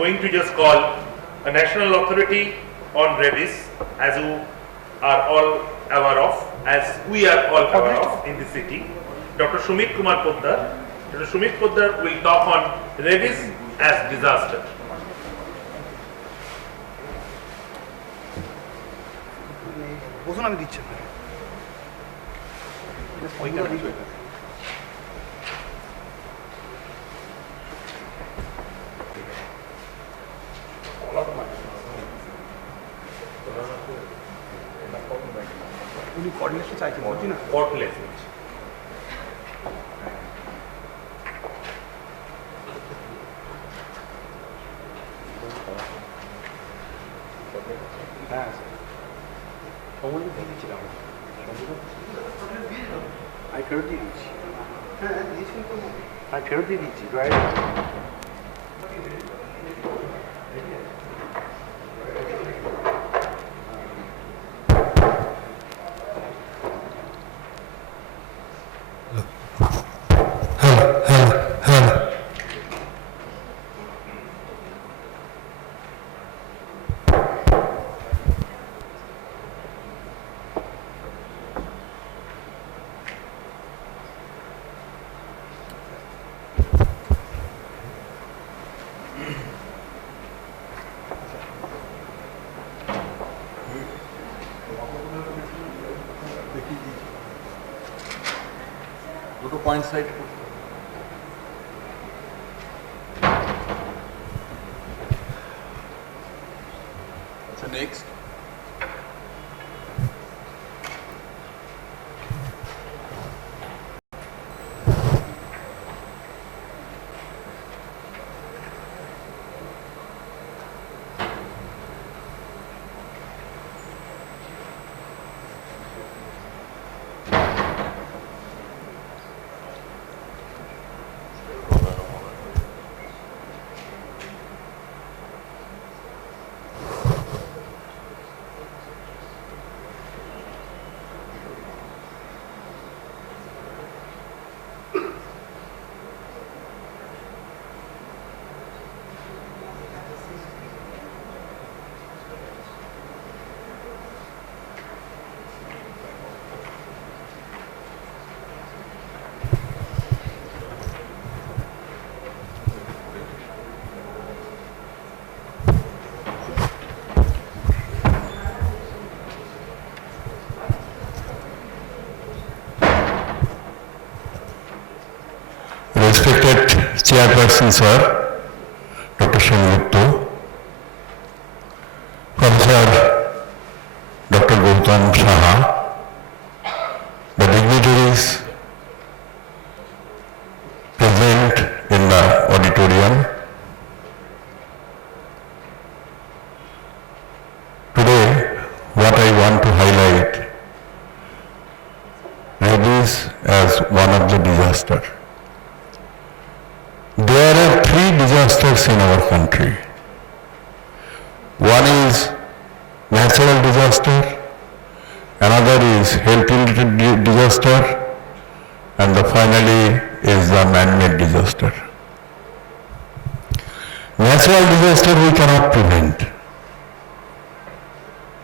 going to just call a national authority on rabies, as you are all aware of, as we are all aware of in the city. Dr. Shumit Kumar Poddar. Dr. Shumit Poddar will talk on rabies as disaster. Cordless. Point side. So next. Respected Chairperson Sir, Dr. Shinmukto, Professor Dr. Gautam Saha, the dignitaries present in the auditorium. Today, what I want to highlight, rabies as one of the disasters. There are three disasters in our country. One is natural disaster, another is health-related disaster, and the finally is the man-made disaster. Natural disaster we cannot prevent,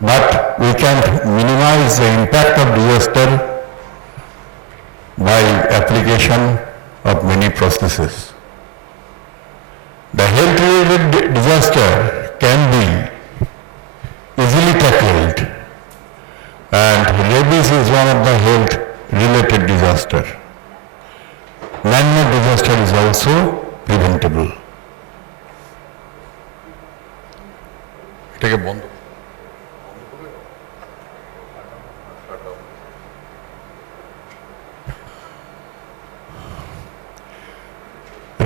but we can minimize the impact of disaster by application of many processes. The health-related disaster can be easily tackled, and rabies is one of the health-related disasters. Man-made disaster is also preventable. এটাকে বন্ধ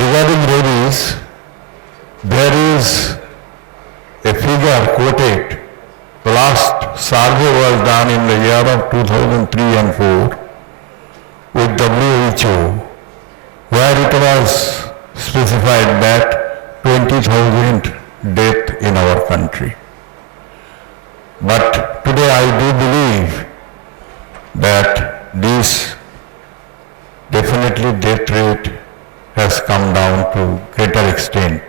Regarding rabies, there is a figure quoted. The last survey was done in the year of 2003 and 4 with WHO, where it was specified that 20,000 deaths in our country. But today I do believe that this definitely death rate has come down to greater extent.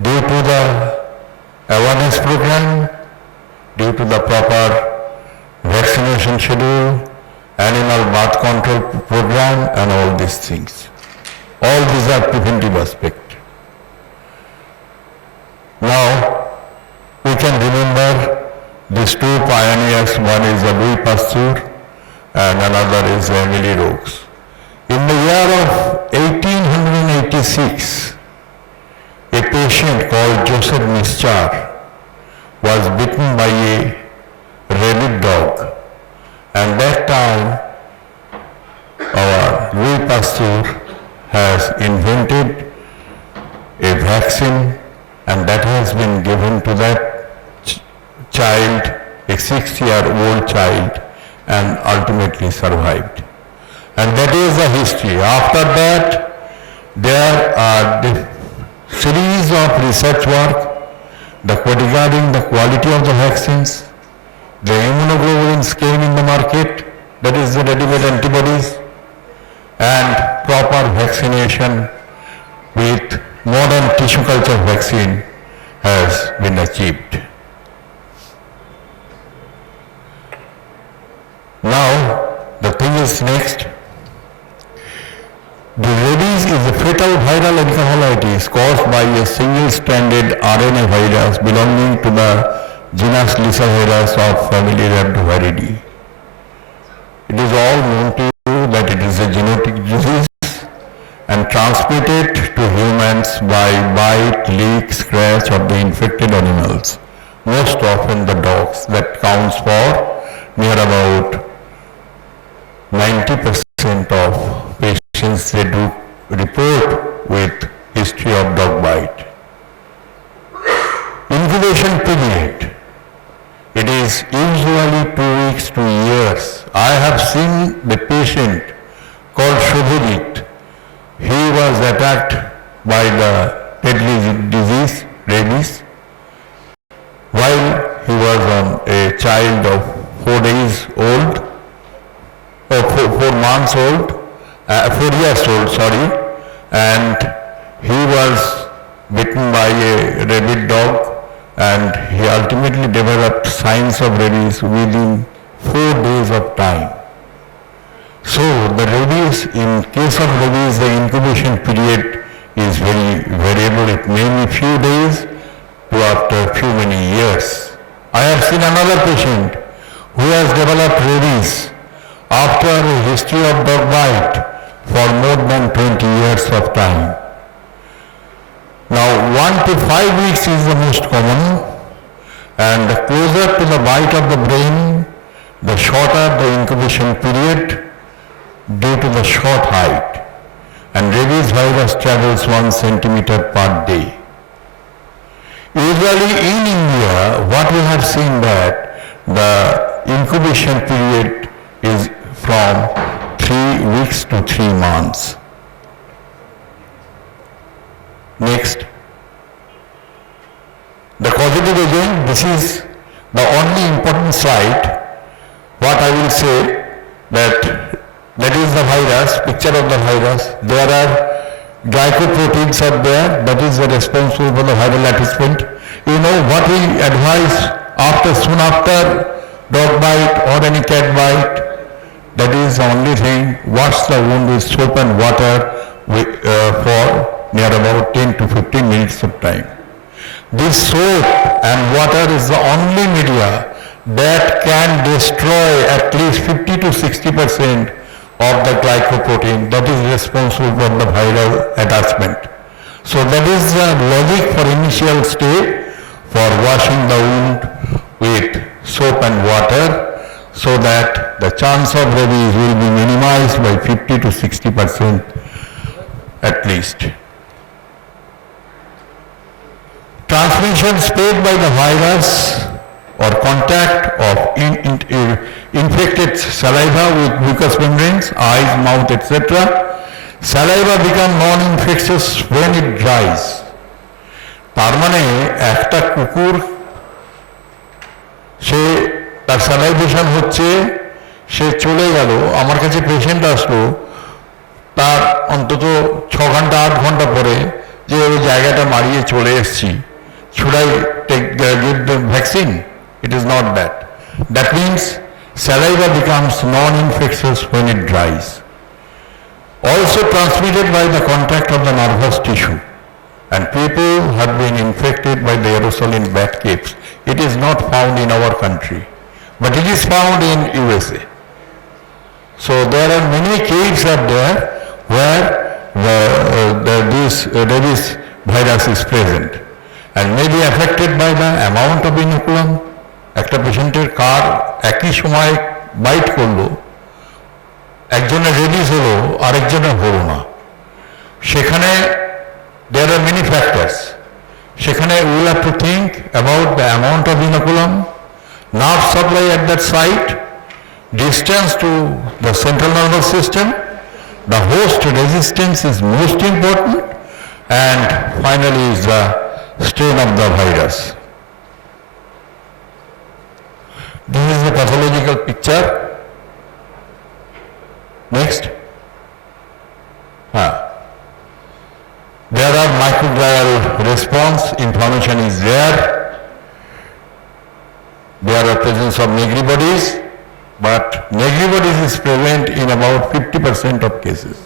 Due to the awareness program, due to the proper vaccination schedule, animal birth control program and all these things. All these are preventive aspects. Now, we can remember these two pioneers, one is Louis Pasteur and another is Emily Rokes. In the year of 1886, a patient called Joseph Mischar was bitten by a rabid dog, and that time our Louis Pasteur has invented a vaccine, and that has been given to that child, a 6-year-old child, and ultimately survived. And that is the history. After that, there are the series of research work regarding the quality of the vaccines. The immunoglobulins came in the market, that is the ready-made antibodies, and proper vaccination with modern tissue culture vaccine has been achieved. Now, the thing is next. The rabies is a fatal viral encephalitis caused by a single-stranded RNA virus belonging to the genus Lyssavirus of family Rhabdoviridae. It is all known to you that it is a genetic disease and transmitted to humans by bite, lick, scratch of the infected animals, most often the dogs. That counts for near about 90% of patients they do report with history of dog bite. Incubation period, it is usually 2 weeks to years. I have seen the patient called Shobhajit. He was attacked by the deadly disease, rabies, while he was a child of 4 days old, or 4 months old, 4 years old, sorry, and he was bitten by a rabid dog, and he ultimately developed signs of rabies within 4 days of time. So the rabies, in case of rabies, the incubation period is very variable. It may be few days to after few many years. I have seen another patient who has developed rabies after a history of dog bite for more than 20 years of time. Now 1 to 5 weeks is the most common, and the closer to the bite of the brain, the shorter the incubation period due to the short height, and rabies virus travels 1 centimeter per day. Usually in India, what we have seen that the incubation period is from 3 weeks to 3 months. Next. The causative agent, this is the only important slide. What I will say that is the virus, picture of the virus. There are glycoproteins are there, that is responsible for the viral attachment. You know what we advise soon after dog bite or any cat bite? That is the only thing, wash the wound with soap and water for near about 10 to 15 minutes of time. This soap and water is the only media that can destroy at least 50 to 60% of the glycoprotein that is responsible for the viral attachment. So that is the logic for initial step for washing the wound with soap and water, so that the chance of rabies will be minimized by 50 to 60% at least. Transmission spread by the virus or contact of infected saliva with mucous membranes, eyes, mouth, etc. Saliva become non-infectious when it dries. তার মানে একটা কুকুর সে তার salivation হচ্ছে, সে চলে গেল, আমার কাছে পেশেন্ট আসলো, তার অন্তত 6 ঘন্টা 8 ঘন্টা পরে যে ওই জায়গাটা মারিয়ে চলে এসেছি, should I give the vaccine? It is not that. That means saliva becomes non-infectious when it dries. Also transmitted by the contact of the nervous tissue, and people have been infected by the aerosol in bat caves. It is not found in our country, but it is found in USA. So there are many caves are there where this rabies virus is present and may be affected by the amount of inoculum. একটা পেশেন্টের কার একই সময় byte করলো, একজনের rabies হলো আরেকজনের হলো না, সেখানে there are many factors. সেখানে we will have to think about the amount of inoculum, nerve supply at that site, distance to the central nervous system, the host resistance is most important, and finally is the strain of the virus. This is the pathological picture. Next. There are microglial response, inflammation is there. There are presence of negri bodies, but negri bodies is present in about 50% of cases.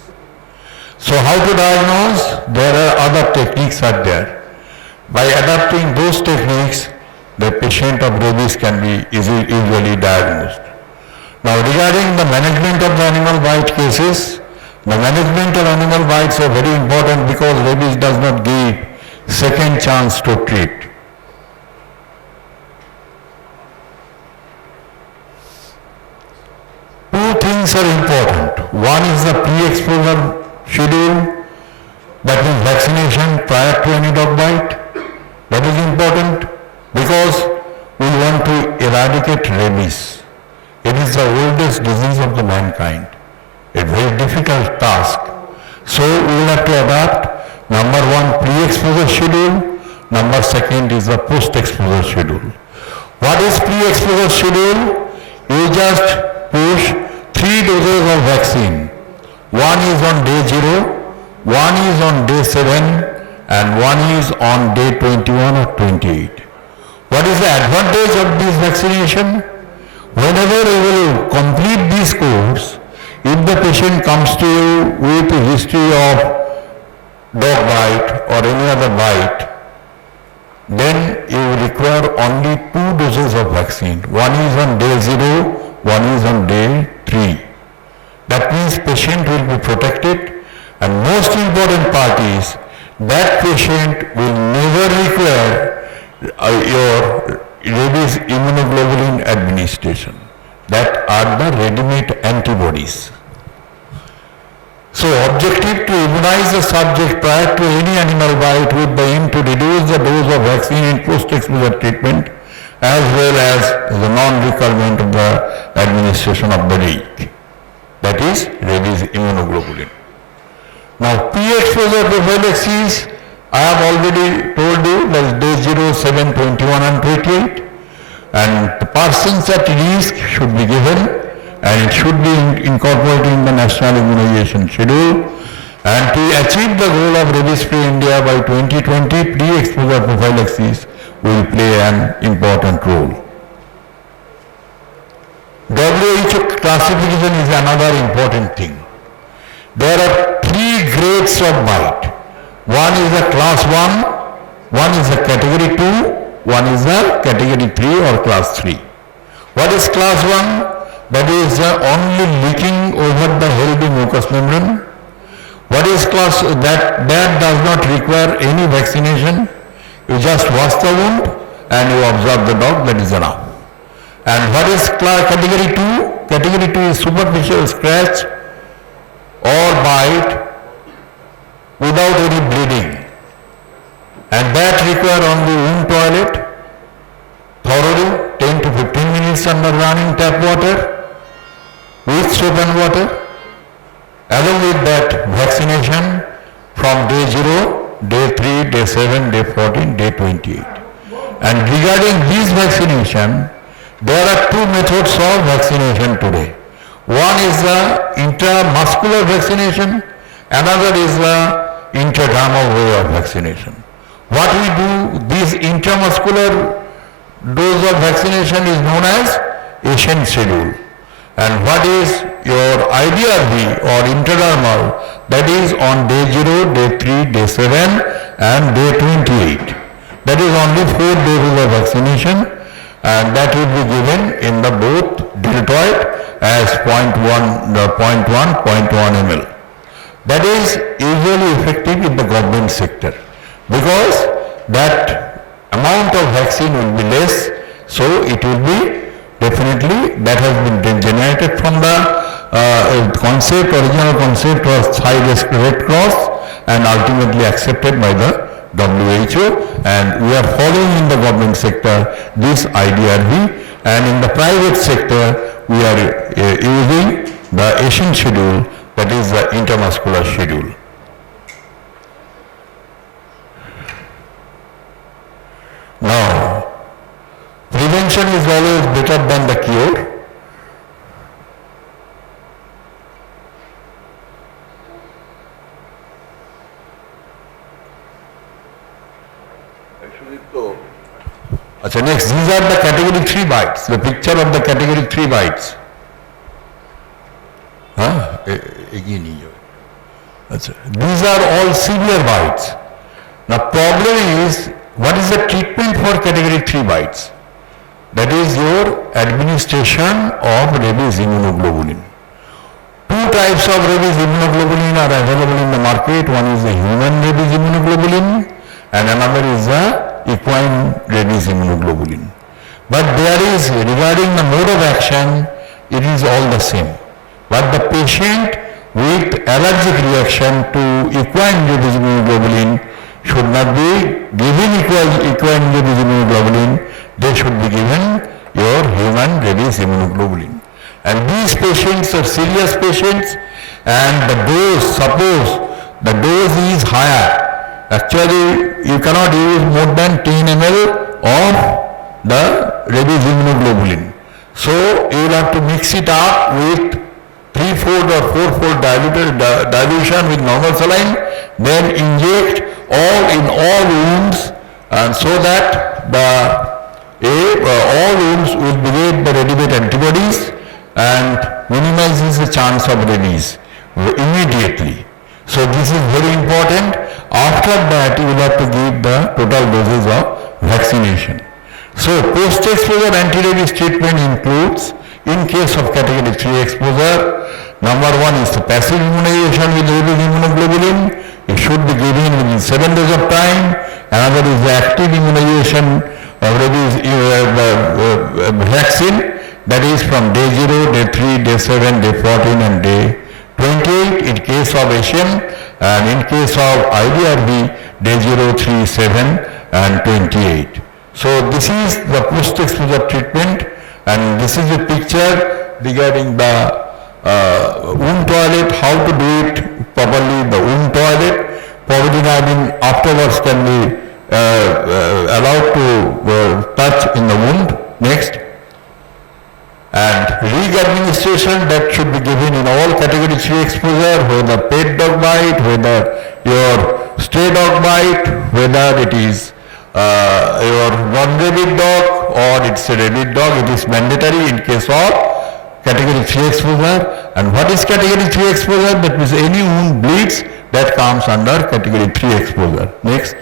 So how to diagnose? There are other techniques are there. By adapting those techniques, the patient of rabies can be usually diagnosed. Now regarding the management of the animal bite cases, the management of animal bites are very important because rabies does not give second chance to treat. Two things are important. One is the pre-exposure schedule, that means vaccination prior to any dog bite. That is important because we want to eradicate rabies. It is the oldest disease of the mankind. A very difficult task. So we will have to adapt, number one, pre-exposure schedule, number second is the post-exposure schedule. What is pre-exposure schedule? You just push 3 doses of vaccine. One is on day 0, one is on day 7, and one is on day 21 or 28. What is the advantage of this vaccination? Whenever you will complete this course, if the patient comes to you with a history of dog bite or any other bite, then you require only 2 doses of vaccine. One is on day 0, one is on day 3. That means patient will be protected, and most important part is that patient will never require your rabies immunoglobulin administration. That are the ready-made antibodies. So objective to immunize the subject prior to any animal bite with the aim to reduce the dose of vaccine in post-exposure treatment as well as the non-recurrent of the administration of the leak. That is rabies immunoglobulin. Now pre-exposure prophylaxis, I have already told you that is day 0, 7, 21 and 28. And the persons at risk should be given, and it should be incorporated in the national immunization schedule. And to achieve the goal of rabies-free India by 2020, pre-exposure prophylaxis will play an important role. WHO classification is another important thing. There are 3 grades of bite. One is a class 1, one is a category 2, one is the category 3 or class 3. What is class 1? That is only leaking over the healthy mucous membrane. What is class that does not require any vaccination? You just wash the wound and you observe the dog, that is enough. And what is category 2? Category 2 is superficial scratch or bite without any bleeding. And that require only wound toilet, thoroughly 10 to 15 minutes under running tap water with soap and water. Along with that vaccination from day 0, day 3, day 7, day 14, day 28. And regarding this vaccination, there are 2 methods of vaccination today. One is the intramuscular vaccination, another is the intradermal way of vaccination. What we do, this intramuscular dose of vaccination is known as Asian schedule. And what is your IDRV or intradermal? That is on day 0, day 3, day 7 and day 28. That is only 4 doses of vaccination, and that will be given in the both deltoid as 0.1 ml. That is usually effective in the government sector because that amount of vaccine will be less, so it will be definitely, that has been generated from the original concept was Thai Red Cross and ultimately accepted by the WHO, and we are following in the government sector this IDRV, and in the private sector we are using the Asian schedule, that is the intramuscular schedule. Now, prevention is always better than the cure. Actually, so So next, these are the category 3 bites, the picture of the category 3 bites. These are all severe bites. Now problem is, what is the treatment for category 3 bites? That is your administration of rabies immunoglobulin. Two types of rabies immunoglobulin are available in the market. One is the human rabies immunoglobulin and another is the equine rabies immunoglobulin. But there is, regarding the mode of action, it is all the same. But the patient with allergic reaction to equine rabies immunoglobulin should not be given equine rabies immunoglobulin, they should be given your human rabies immunoglobulin. And these patients are serious patients, and the dose, suppose the dose is higher. Actually, you cannot use more than 10 ml of the rabies immunoglobulin. So you will have to mix it up with 3-fold or 4-fold dilution with normal saline, then inject in all wounds, and so that all wounds will beget the ready-made antibodies and minimizes the chance of rabies immediately. So this is very important. After that you will have to give the total doses of vaccination. So post-exposure anti-rabies treatment includes, in case of category 3 exposure, number 1 is the passive immunization with rabies immunoglobulin. It should be given within 7 days of time. Another is the active immunization of rabies vaccine, that is from day 0, day 3, day 7, day 14 and day 28 in case of Asian, and in case of IDRB, day 0, 3, 7 and 28. So this is the post-exposure treatment, and this is a picture regarding the wound toilet, how to do it properly, the wound toilet. Povidone afterwards can be allowed to touch in the wound. Next. And rig administration, that should be given in all category 3 exposure, whether pet dog bite, whether your stray dog bite, whether it is your non-rabid dog or it's a rabid dog, it is mandatory in case of category 3 exposure. And what is category 3 exposure? That means any wound bleeds, that comes under category 3 exposure. Next.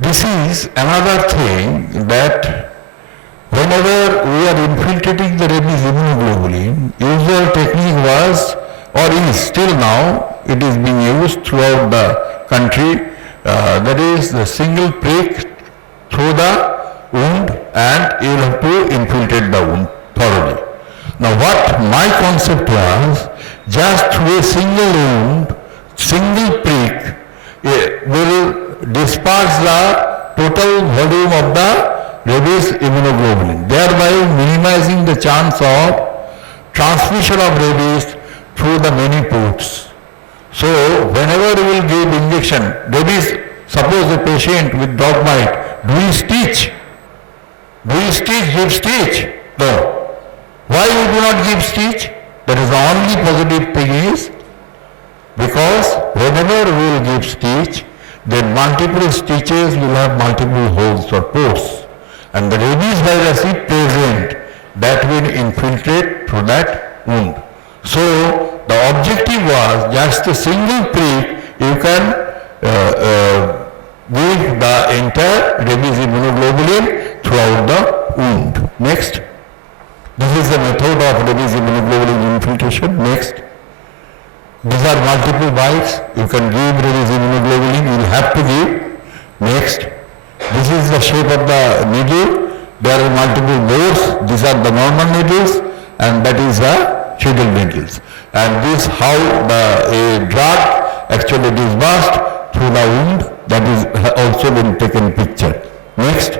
This is another thing, that whenever we are infiltrating the rabies immunoglobulin, usual technique was, or is still now, it is being used throughout the country, that is the single prick through the wound, and you will have to infiltrate the wound thoroughly. Now what my concept was, just through a single wound, single prick will disperse the total volume of the rabies immunoglobulin, thereby minimizing the chance of transmission of rabies through the many ports. So whenever you will give injection, rabies, suppose a patient with dog bite, do you stitch? Do you stitch? Give stitch? No. Why you do not give stitch? That is the only positive thing is, Because whenever we will give stitch, then multiple stitches will have multiple holes or pores. And the rabies virus is present that will infiltrate through that wound. So the objective was just a single prick, you can give the entire rabies immunoglobulin throughout the wound. Next. This is the method of rabies immunoglobulin infiltration. Next. These are multiple bites. You can give rabies immunoglobulin, you will have to give. Next. This is the shape of the needle. There are multiple bores. These are the normal needles, and that is the needle needles. And this how the drug actually dispersed through the wound, that is also been taken picture. Next.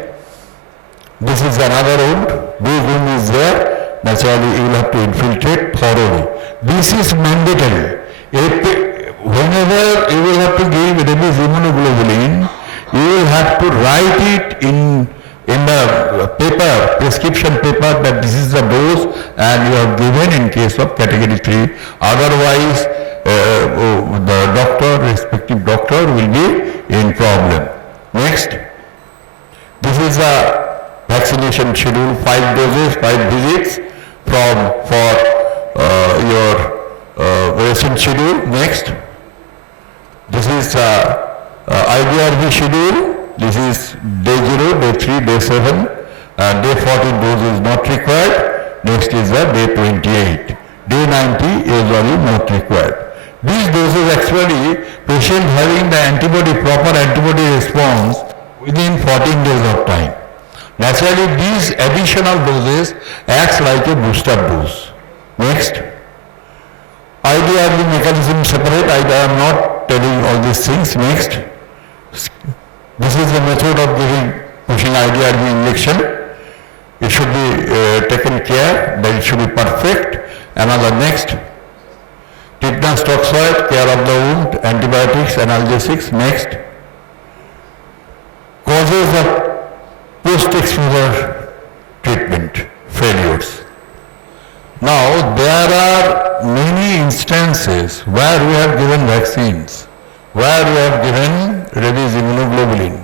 This is another wound. This wound is there. Naturally, you will have to infiltrate thoroughly. This is mandatory. Whenever you will have to give rabies immunoglobulin, you will have to write it in the paper, prescription paper, that this is the dose and you have given in case of category 3. Otherwise, the doctor, respective doctor will be in problem. Next. This is a vaccination schedule, 5 doses, 5 visits for your recent schedule. Next. This is IDRV schedule. This is day 0, day 3, day 7. Day 14 dose is not required. Next is day 28. Day 90 is usually not required. These doses actually, patient having the proper antibody response within 14 days of time. Naturally, these additional doses acts like a booster dose. Next. IDRV mechanism separate. I am not telling all these things. Next. This is the method of pushing IDRV injection. It should be taken care that it should be perfect. Another next. Tetanus toxoid, care of the wound, antibiotics, analgesics. Next. Causes of post-exposure treatment failures. Now, there are many instances where we have given vaccines, where we have given rabies immunoglobulin,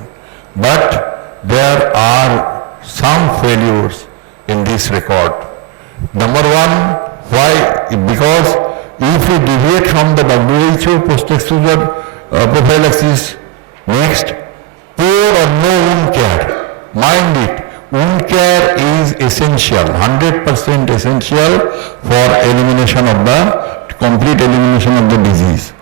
but there are some failures in this record. Number one, why? Because if we deviate from the WHO post-exposure prophylaxis, next, poor or no wound care. Mind it, wound care is essential, 100% essential for elimination of the, complete elimination of the disease.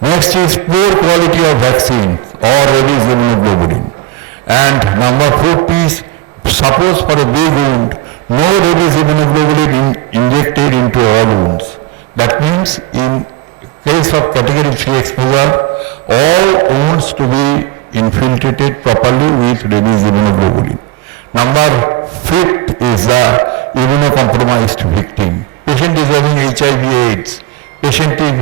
Next is poor quality of vaccine or rabies immunoglobulin. And number 4 is, suppose for a big wound, no rabies immunoglobulin injected into all wounds. That means in case of category 3 exposure, all wounds to be infiltrated properly with rabies immunoglobulin. Number 5 is the immunocompromised victim. Patient is having HIV/AIDS. Patient is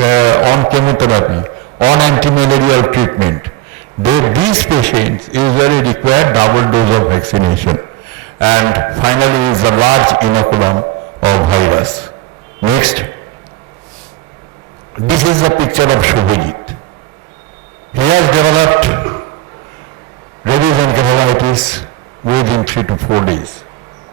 on chemotherapy, on anti-malarial treatment. These patients usually require double dose of vaccination. And finally is the large inoculum of virus. Next. This is a picture of Shubhajit. He has developed rabies encephalitis within 3 to 4 days.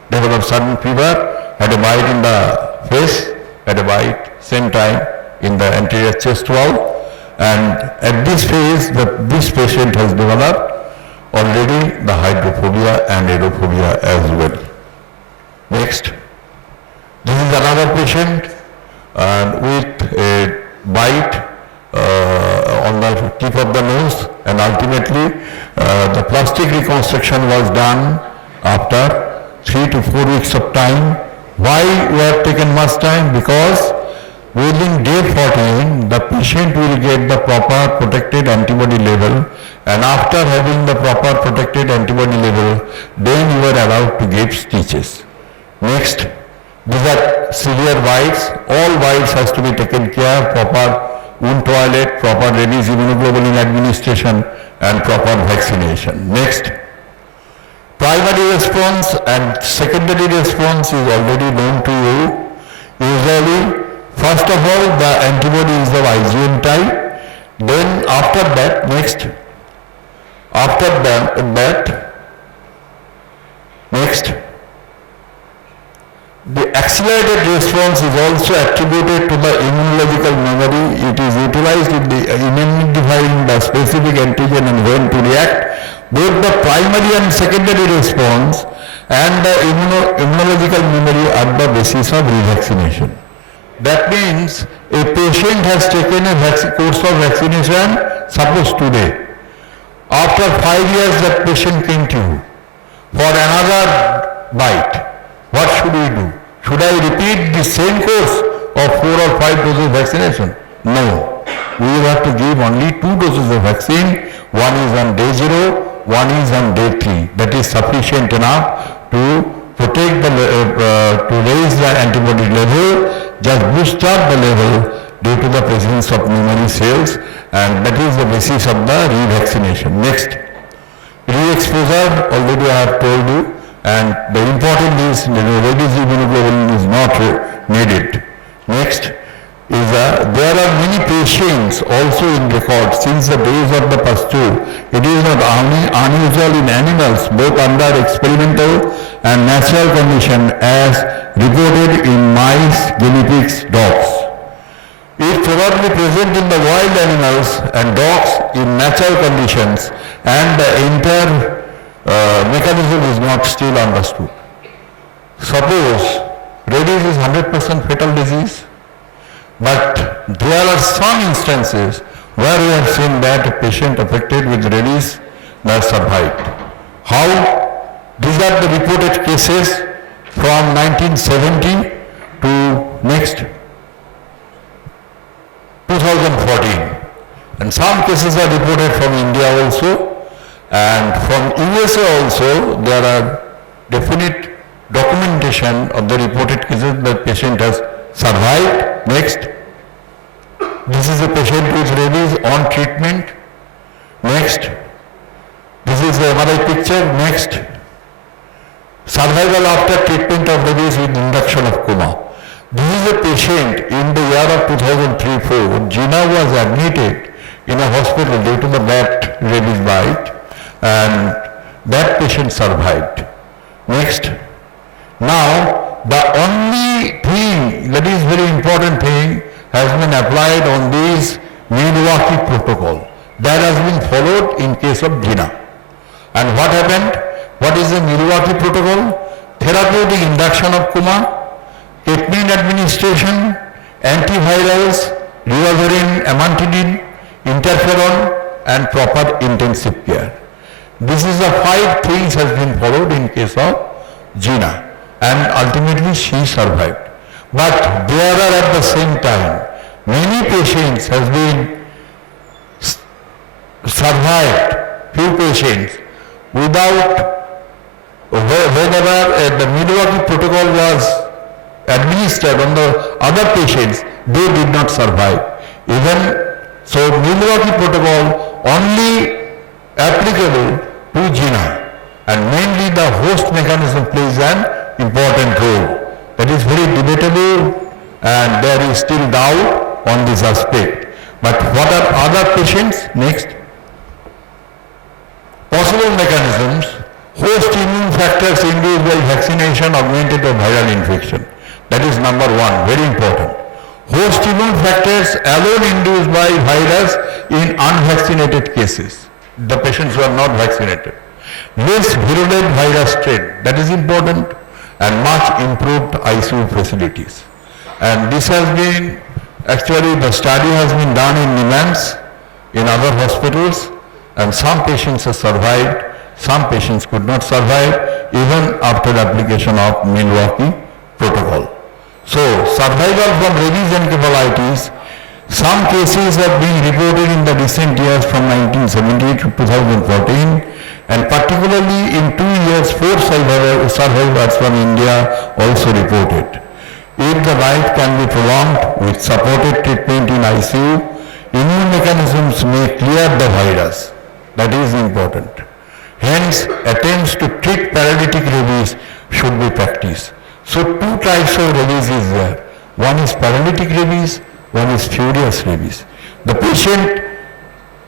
Developed sudden fever, had a bite in the face, had a bite same time in the anterior chest wall, and at this phase this patient has developed already the hydrophobia and aerophobia as well. Next. This is another patient with a bite on the tip of the nose, and ultimately the plastic reconstruction was done after 3 to 4 weeks of time. Why we have taken much time? Because within day 14 the patient will get the proper protected antibody level, and after having the proper protected antibody level, then you are allowed to give stitches. Next. These are severe bites. All bites has to be taken care, proper wound toilet, proper rabies immunoglobulin administration, and proper vaccination. Next. Primary response and secondary response is already known to you. Usually First of all, the antibody is of IgM type. Then after that, next, the accelerated response is also attributed to the immunological memory. It is utilized in the identifying the specific antigen and when to react. Both the primary and secondary response and the immunological memory are the basis of revaccination. That means a patient has taken a course of vaccination, suppose today. After 5 years that patient came to you for another bite. What should we do? Should I repeat the same course of 4 or 5 doses of vaccination? No. We will have to give only 2 doses of vaccine. One is on day 0, one is on day 3. That is sufficient enough to protect to raise the antibody level, just boost up the level due to the presence of memory cells, and that is the basis of the revaccination. Next, re-exposure, already I have told you, and the important is rabies immunoglobulin is not needed. Next is there are many patients also in record since the days of the Pasteur. It is not only unusual in animals, both under experimental and natural condition as reported in mice, guinea pigs, dogs. It is probably present in the wild animals and dogs in natural conditions, and the entire mechanism is not still understood. Suppose rabies is 100% fatal disease, but there are some instances where we have seen that a patient affected with rabies has survived. How? These are the reported cases from 1970 to next 2014, and some cases are reported from India also, and from USA also there are definite documentation of the reported cases that patient has survived. Next, this is a patient with rabies on treatment. Next, this is a MRI picture. Next, survival after treatment of rabies with induction of coma. This is a patient in the year of 2003-4. Gina was admitted in a hospital due to the bad rabies bite, and that patient survived. Next, now the only thing that is very important thing has been applied on this Milwaukee protocol that has been followed in case of Gina. And what happened? What is the Milwaukee protocol? Therapeutic induction of coma, ketamine administration, antivirals, ribavirin, amantadine, interferon, and proper intensive care. This is the 5 things has been followed in case of Gina, and ultimately she survived. But there are at the same time many patients has been survived, few patients without, whenever the Milwaukee protocol was administered on the other patients, they did not survive. Even so, Milwaukee protocol only applicable to Gina, and mainly the host mechanism plays an important role. That is very debatable, and there is still doubt on this aspect. But what are other patients? Next, possible mechanisms. Host immune factors induced by vaccination augmented by viral infection. That is number 1, very important. Host immune factors alone induced by virus in unvaccinated cases, the patients who are not vaccinated. Less virulent virus strain, that is important, and much improved ICU facilities. And this has been, actually the study has been done in Niemann's, in other hospitals, and some patients have survived, some patients could not survive even after application of Milwaukee protocol. So, survival from rabies encephalitis, some cases have been reported in the recent years from 1970 to 2014, and particularly in 2 years, 4 survivors from India also reported. If the life can be prolonged with supported treatment in ICU, immune mechanisms may clear the virus. That is important. Hence, attempts to treat paralytic rabies should be practiced. So 2 types of rabies is there. One is paralytic rabies, one is furious rabies. The patient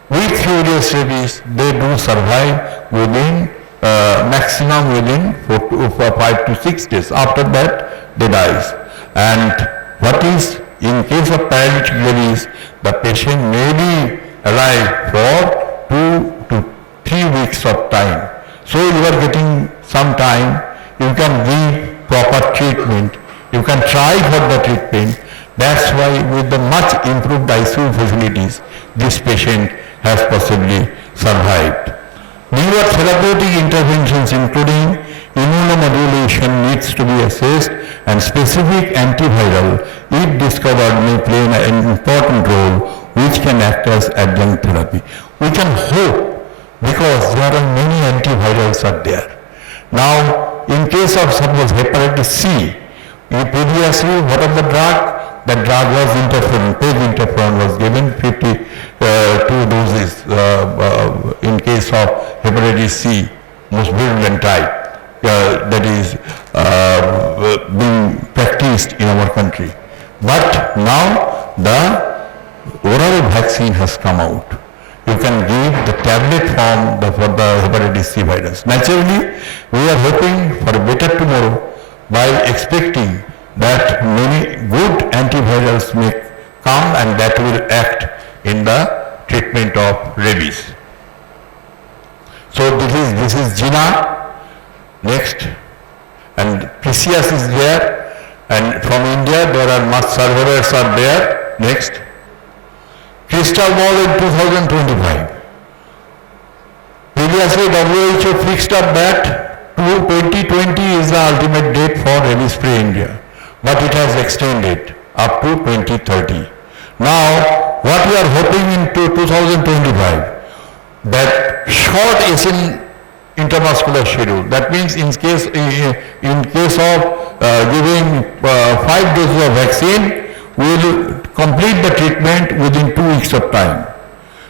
with furious rabies, they do survive within maximum within 5 to 6 days. After that, they dies. And what is in case of paralytic rabies, the patient may be alive for 2 to 3 weeks of time. So you are getting some time. You can give proper treatment. You can try for the treatment. That's why with the much improved ICU facilities, this patient has possibly survived. Newer therapeutic interventions including immunomodulation needs to be assessed, and specific antiviral, if discovered, may play an important role which can act as adjunct therapy. We can hope, because there are many antivirals are there. Now, in case of suppose hepatitis C, previously what was the drug? The drug was interferon, peg interferon was given 52 doses in case of hepatitis C, most virulent type, that is being practiced in our country. But now the oral vaccine has come out. You can give the tablet form for the hepatitis C virus. Naturally, we are hoping for a better tomorrow by expecting that many good antivirals may come and that will act in the treatment of rabies. So this is Gina. Next, and Precious is there, and from India there are much survivors are there. Next, crystal ball in 2025. Previously WHO fixed up that 2020 is the ultimate date for rabies-free India, but it has extended up to 2030. Now, what we are hoping in 2025, that short is intramuscular schedule. That means in case of giving 5 doses of vaccine, we will complete the treatment within 2 weeks of time.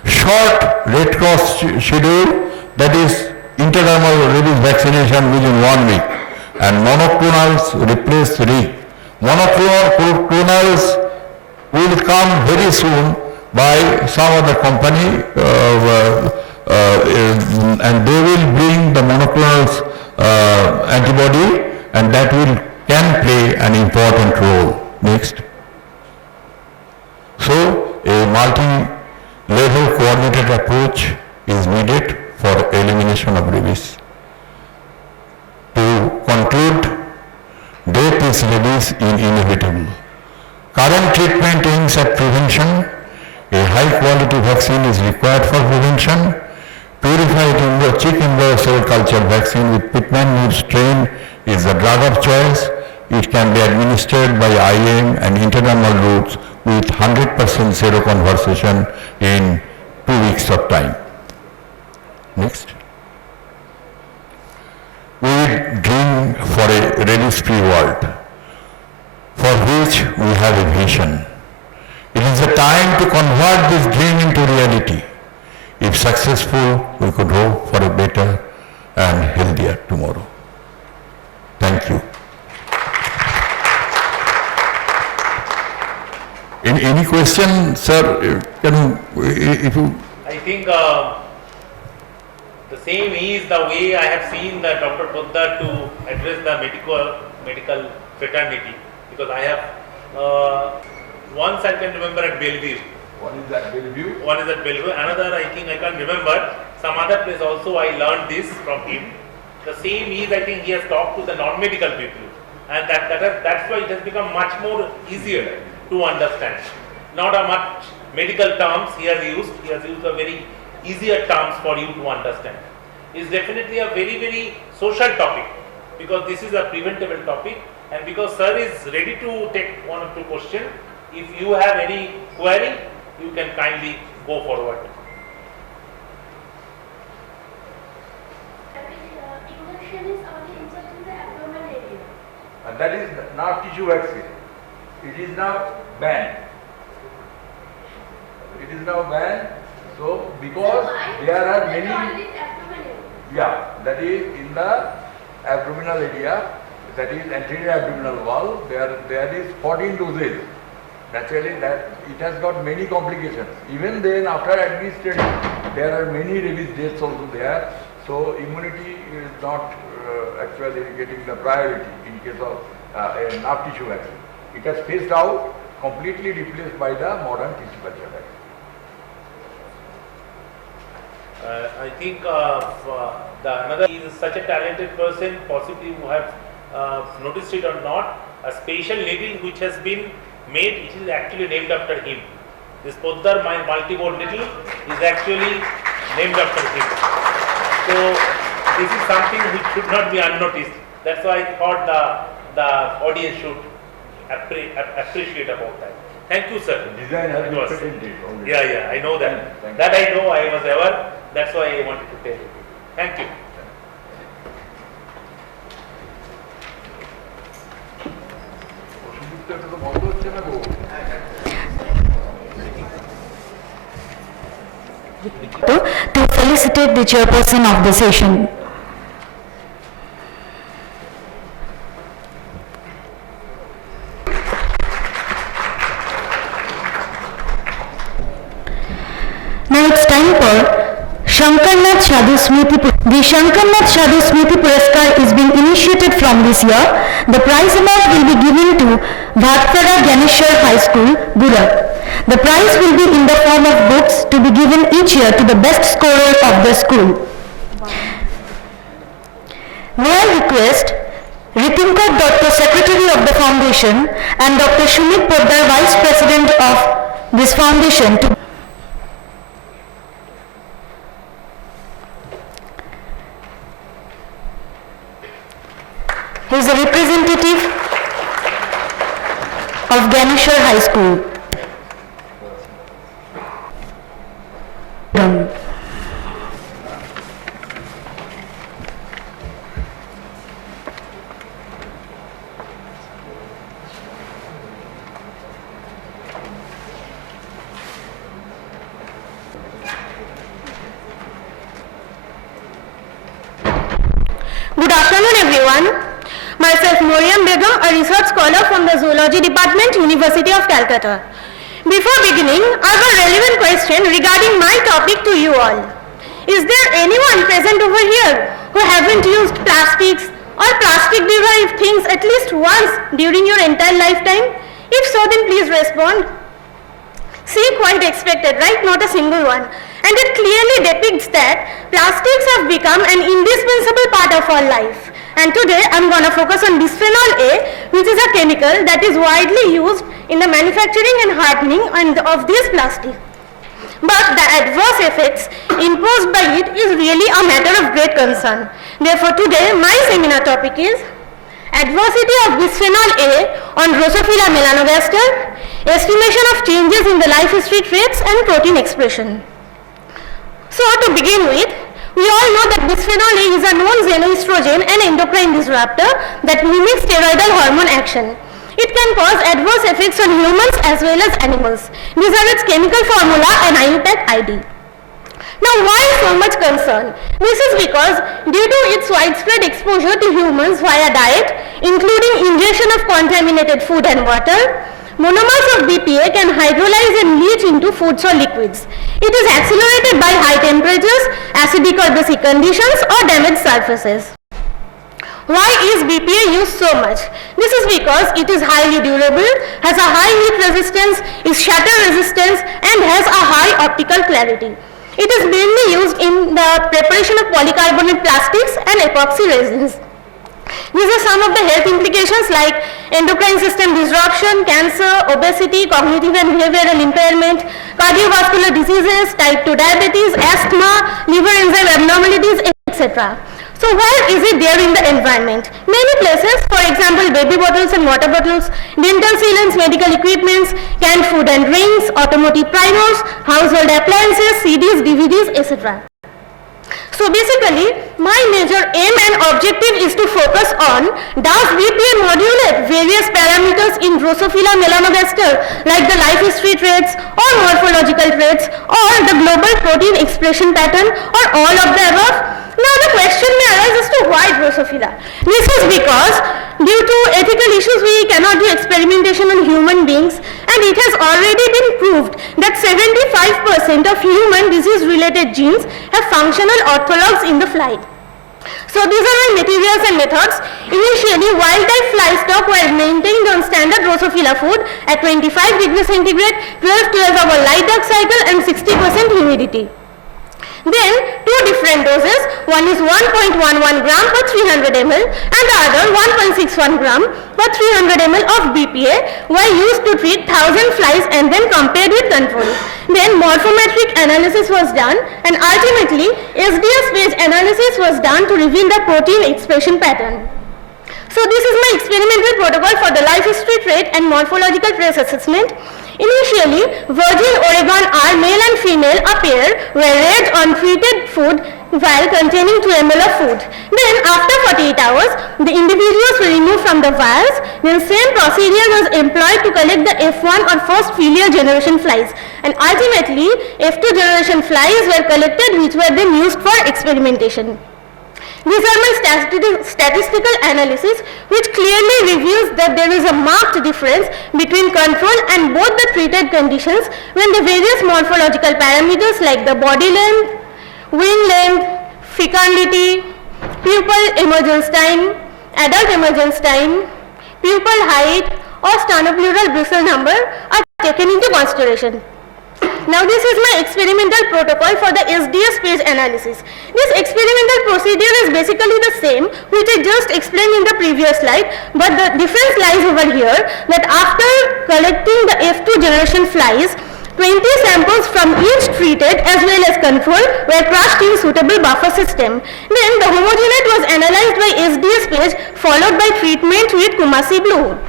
Short Red Cross schedule, that is intradermal rabies vaccination within 1 week, and monoclonals replace RE. Monoclonals will come very soon by some other company, and they will bring the monoclonals antibody, and that can play an important role. Next. So a multi-level coordinated approach is needed for elimination of rabies. To conclude, death is rabies inevitable. Current treatment aims at prevention. A high-quality vaccine is required for prevention. Purified chicken cell culture vaccine with Pittman strain is the drug of choice. It can be administered by IM and intradermal routes with 100% seroconversion in 2 weeks of time. Next. We dream for a rabies-free world, for which we have a vision. It is the time to convert this dream into reality. If successful, we could hope for a better and healthier tomorrow. Thank you. Any question, sir? If you... I think the same is the way I have seen the Dr. Poddar to address the medical fraternity, because I have once I can remember at Bellevue. One is at Bellevue. One is at Bellevue. Another I think I can't remember. Some other place also I learned this from him. The same is, I think he has talked to the non-medical people, and that's why it has become much more easier to understand. Not a much medical terms he has used. He has used a very easier terms for you to understand. It's definitely a very, very social topic, because this is a preventable topic, and because sir is ready to take 1 or 2 questions. If you have any query, you can kindly go forward. Injection is only injected in the abdomen area. And that is not tissue vaccine. It is now banned. It is now banned. So, because there are many, Only abdomen area. yeah, that is in the abdominal area. that is anterior abdominal wall, there is 14 doses. Naturally, that it has got many complications. Even then, after administering, there are many rabies deaths also there. So immunity is not actually getting the priority in case of a nerve tissue vaccine. It has phased out, completely replaced by the modern tissue culture vaccine. I think another is such a talented person, possibly who have noticed it or not, a special needle which has been made, it is actually named after him. This Poddar multi-bone needle is actually named after him. So this is something which should not be unnoticed. That's why I thought the audience should appreciate about that. Thank you, sir. The design has been It was- patented already. Yeah, I know that. Thank you. That I know, I was aware. That's why I wanted to tell you. Thank you. ওষুধটা তো বন্ধ হচ্ছে না গো। to felicitate the chairperson of the session. Now it's time for Nath Sadhu Smriti. The Nath Sadhu Smriti Puraskar is being initiated from this year. The prize amount will be given to Bhattara Ganeshwar High School, Gujarat. The prize will be in the form of books to be given each year to the best scorer of the school. May I request Ritinka Dr. Secretary of the Foundation and Dr. Shumik Poddar, Vice President of this foundation to He is a representative of Ganeshwar High School. Good afternoon, everyone. Myself Moriam Begum, a research scholar from the Zoology Department, University of Calcutta. Before beginning, I have a relevant question regarding my topic to you all. Is there anyone present over here who haven't used plastics or plastic-derived things at least once during your entire lifetime? If so, then please respond. See, quite expected, right? Not a single one. And it clearly depicts that plastics have become an indispensable part of our life. And today I'm going to focus on bisphenol A, which is a chemical that is widely used in the manufacturing and hardening of these plastics. But the adverse effects imposed by it is really a matter of great concern. Therefore today my seminar topic is Adversity of bisphenol A on Drosophila melanogaster, estimation of changes in the life history traits and protein expression. So to begin with, we all know that bisphenol A is a known xenoestrogen and endocrine disruptor that mimics steroidal hormone action. It can cause adverse effects on humans as well as animals. These are its chemical formula and IUPAC ID. Now why so much concern? This is because due to its widespread exposure to humans via diet, including ingestion of contaminated food and water, monomers of BPA can hydrolyze and leach into foods or liquids. It is accelerated by high temperatures, acidic or basic conditions, or damaged surfaces. Why is BPA used so much? This is because it is highly durable, has a high heat resistance, is shatter resistant, and has a high optical clarity. It is mainly used in the preparation of polycarbonate plastics and epoxy resins. These are some of the health implications like endocrine system disruption, cancer, obesity, cognitive and behavioral impairment, cardiovascular diseases, type 2 diabetes, asthma, liver enzyme abnormalities, etc. So where is it there in the environment? Many places, for example baby bottles and water bottles, dental sealants, medical equipments, canned food and drinks, automotive primers, household appliances, CDs, DVDs, etc. So basically, my major aim and objective is to focus on does BPA modulate various parameters in Drosophila melanogaster like the life history traits or morphological traits or the global protein expression pattern or all of the above? Now the question may arise as to why Drosophila. This is because due to ethical issues we cannot do experimentation on human beings, and it has already been proved that 75% of human disease related genes have functional orthologs in the fly. So these are my materials and methods. Initially, wild-type fly stock were maintained on standard Drosophila food at 25 degrees centigrade, 12 hour light dark cycle and 60% humidity. Then two different doses, one is 1.11 gram per 300 ml and the other 1.61 gram per 300 ml of BPA were used to treat 1000 flies and then compared with control. Then morphometric analysis was done and ultimately SDS-based analysis was done to reveal the protein expression pattern. So this is my experimental protocol for the life history trait and morphological trace assessment. Initially, virgin Oregon R male and female a pair were reared on treated food vial containing 2 ml of food. Then after 48 hours, the individuals were removed from the vials. Then same procedure was employed to collect the F1 or first filial generation flies. And ultimately, F2 generation flies were collected which were then used for experimentation. These are my statistical analysis which clearly reveals that there is a marked difference between control and both the treated conditions when the various morphological parameters like the body length, wing length, fecundity, pupil emergence time, adult emergence time, pupil height or sternoplural bristle number are taken into consideration. Now this is my experimental protocol for the SDS-based analysis. This experimental procedure is basically the same which I just explained in the previous slide, but the difference lies over here that after collecting the F2 generation flies, 20 samples from each treated as well as control were crushed in suitable buffer system. Then the homogenate was analyzed by SDS-based followed by treatment with Kumasi blue.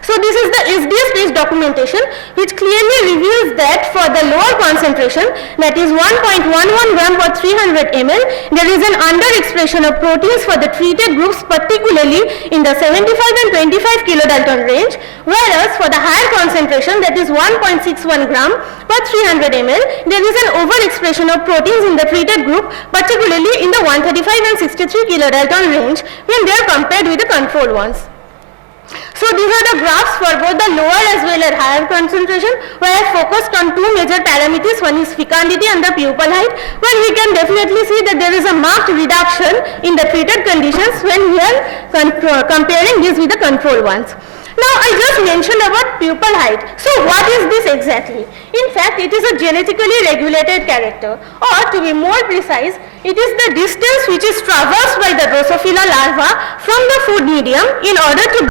So this is the SDS-based documentation which clearly reveals that for the lower concentration, that is 1.11 gram per 300 ml, there is an underexpression of proteins for the treated groups, particularly in the 75 and 25 kilodalton range, whereas for the higher concentration, that is 1.61 gram per 300 ml, there is an overexpression of proteins in the treated group, particularly in the 135 and 63 kilodalton range when they are compared with the control ones. So these are the graphs for both the lower as well as higher concentration, where I focused on two major parameters. One is fecundity and the pupil height, where we can definitely see that there is a marked reduction in the treated conditions when we are comparing this with the control ones. Now I just mentioned about pupil height. So what is this exactly? In fact, it is a genetically regulated character, or to be more precise, it is the distance which is traversed by the Drosophila larva from the food medium in order to